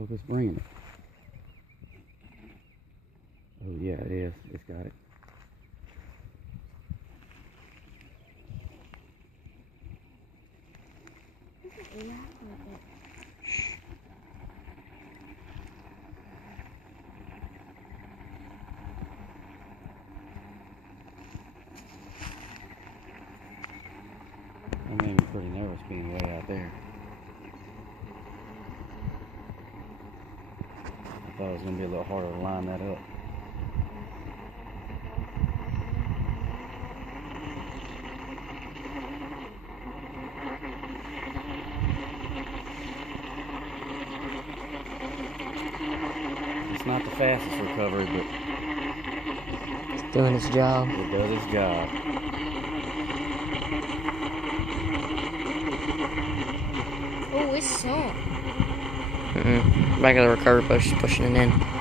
hope it's bringing it. Oh yeah, it is. It's got it. Shh. That made me pretty nervous being way out there. I thought it was going to be a little harder to line that up. It's not the fastest recovery, but It's doing its job. it does its job. Oh, it's sunk. Back of the recovery post is pushing it in.